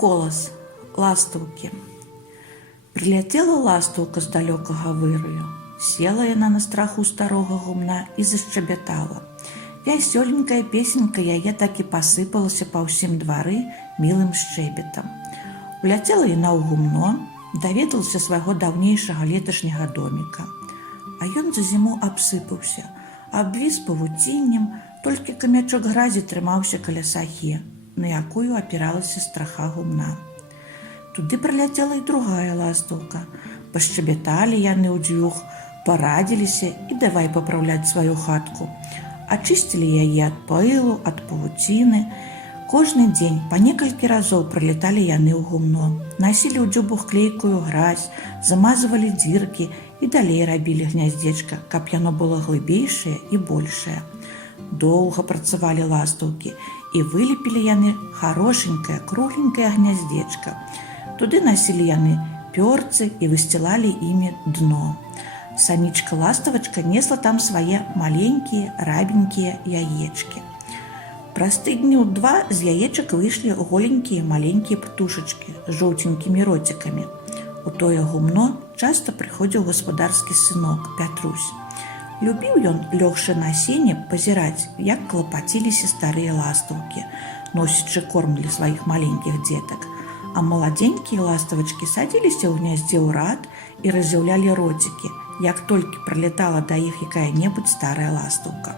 колас ластаўкі. Прыляцела ластаўка з далёкага выраю, села яна на страху старога гумна і зашчабятала. Вясёленькая песенька яе так і пасыпалася па ўсім двары мілым шчэбетам. Уляцела яна ў гумно, даведалася свайго даўнейшага леташняга доміка. А ён за зіму абсыпаўся, абвіс павуціннем, толькі камячок гразі трымаўся каля сахі, на якую апіралася страха гумна. Туды прыляцела і другая ластаўка. Пашчабяталі яны ўдзвюх, парадзіліся і давай папраўляць сваю хатку. Ачысцілі яе ад пылу, ад павуціны. Кожны дзень па некалькі разоў прылеталі яны ў гумно, насілі ў дзюбах клейкую гразь, замазвалі дзіркі і далей рабілі гняздзечка, каб яно было глыбейшае і большае. Доўга працавалі ластаўкі, і вылепілі яны харошенькае, кругленькае гняздзечка. Туды насілі яны пёрцы і высцілалі імі дно. Самічка-ластавачка несла там свае маленькія, рабенькія яечкі. Праз тыдню два з яечак выйшлі голенькія маленькія птушачкі з жоўценькімі роцікамі. У тое гумно часта прыходзіў гаспадарскі сынок Пятрусь. Любіў ён, лёгшы на сене, пазіраць, як клапаціліся старыя ластаўкі, носячы корм для сваіх маленькіх дзетак. А маладзенькія ластавачкі садзіліся ў гняздзе ў рад і разяўлялі роцікі, як толькі прылетала да іх якая-небудзь старая ластаўка.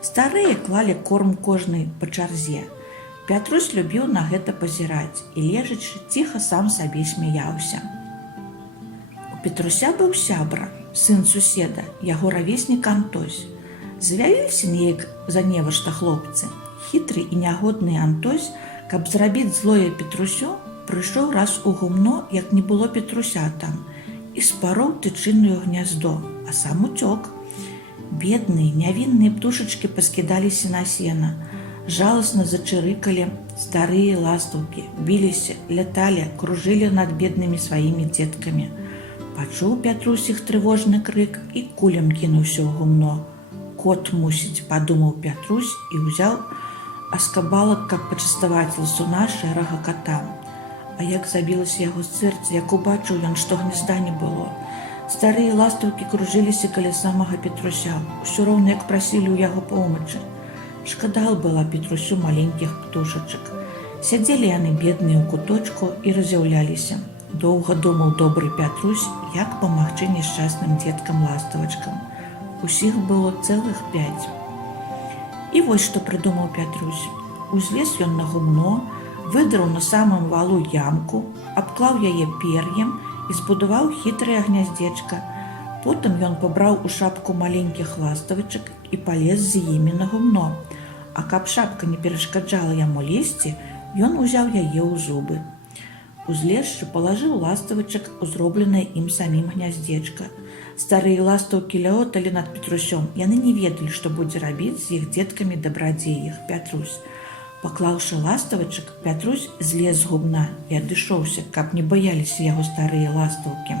Старыя клалі корм кожнай па чарзе. Пятрусь любіў на гэта пазіраць і, лежачы, ціха сам сабе смяяўся. У Петруся быў сябра, сын суседа, яго равеснік Антось. Завявіліся неяк заневажта хлопцы. Хітры і нягодны Антось, каб зрабіць злое Петрусю, прыйшоў раз у гумно, як не было Петруся там, і спароў тычынную гняздо, а сам уцёк. Бедныя, нявінныя птушачкі паскідаліся на сена, жаласна зачырыкалі старыя ластаўкі, біліся, ляталі, кружылі над беднымі сваімі дзеткамі. Пачуў Пятрусь іх трывожны крык і кулем кінуўся ў гумно. Кот мусіць, падумаў Пятрусь і ўзяў аскабалак, каб пачаставаць ласуна шэрага кота. А як забілася яго сэрца, як убачыў ён, што гнязда не было. Старыя ластаўкі кружыліся каля самага Петруся, усё роўна як прасілі ў яго помачы. Шкада была Петрусю маленькіх птушачак. Сядзелі яны бедныя ў куточку і разяўляліся. Доўга думаў добры Пятрусь, як памагчы няшчасным дзеткам-ластавачкам. Усіх было цэлых 5. І вось што прыдумаў Пятрусь. Узлез ён на гумно, выдраў на самым валу ямку, абклаў яе пер'ем і збудаваў хітрае гняздзечка. Потым ён пабраў у шапку маленькіх ластавачак і палез з імі на гумно. А каб шапка не перашкаджала яму лезці, ён узяў яе ў зубы. Узлезшы палажыў ластавачак у зробленае ім самім гняздзечка. Старыя ластаўкі лёталі над Петрусём, яны не ведалі, што будзе рабіць з іх дзеткамі дабрадзей іх Пятрусь. Паклаўшы ластавачак, Пятрусь злез з гумна і адышоўся, каб не баяліся яго старыя ластаўкі.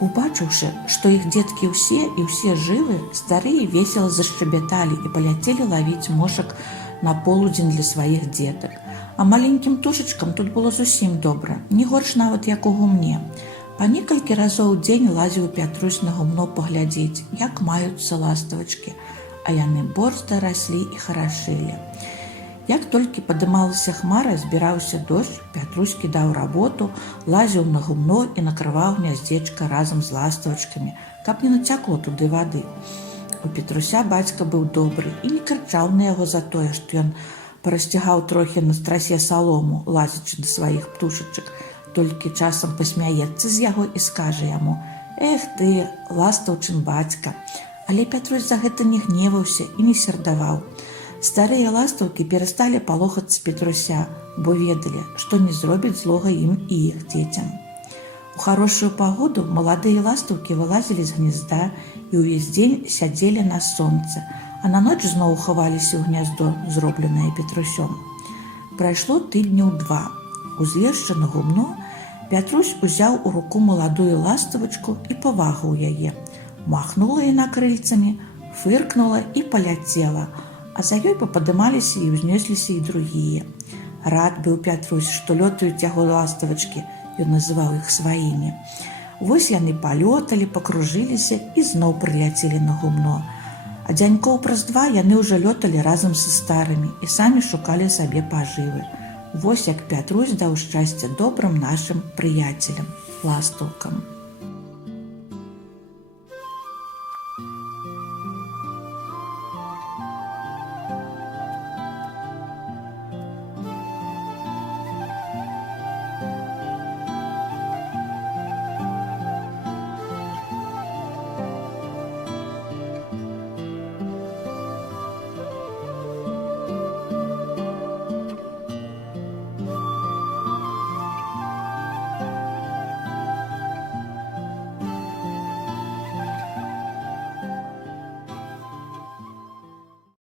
Убачыўшы, што іх дзеткі ўсе і ўсе жывы, старыя весела зашчабяталі і паляцелі лавіць мошак на полудзень для сваіх дзетак. А маленькім птушачкам тут было зусім добра, не горш нават як у гумне. Па некалькі разоў у дзень лазіў Пятрусь на гумно паглядзець, як маюцца ластавачкі, а яны борзда раслі і харашылі. Як толькі падымалася хмара, збіраўся дождж, Пятрусь кідаў работу, лазіў на гумно і накрываў гняздзечка разам з ластавачкамі, каб не нацякло туды вады. У Петруся бацька быў добры і не крычаў на яго за тое, што ён парасцягаў трохі на страсе салому, лазячы да сваіх птушачак, толькі часам пасмяецца з яго і скажа яму: «Эх ты, ластаўчын бацька!» Але Пятрусь за гэта не гневаўся і не сердаваў. Старыя ластаўкі перасталі палохацца Петруся, бо ведалі, што не зробяць злога ім і іх дзецям. У хорошую пагоду маладыя ластаўкі вылазілі з гнязда і ўвесь дзень сядзелі на сонцы, а на ноч зноў хаваліся ў гняздо, зробленае Петрусём. Прайшло тыдняў 2. Узлезшы на гумно, Пятрусь узяў у руку маладую ластавачку і павагаў яе. Махнула яна крыльцамі, фыркнула і паляцела, а за ёй пападымаліся і ўзнесліся і другія. Рад быў Пятрусь, што лётаюць яго ластавачкі, ён называў іх сваімі. Вось яны палёталі, пакружыліся і зноў прыляцелі на гумно. А дзянькоў праз 2 яны ўжо лёталі разам са старымі і самі шукалі сабе пажывы. Вось як Пятрусь даў шчасце добрым нашым прыяцелям, ластаўкам.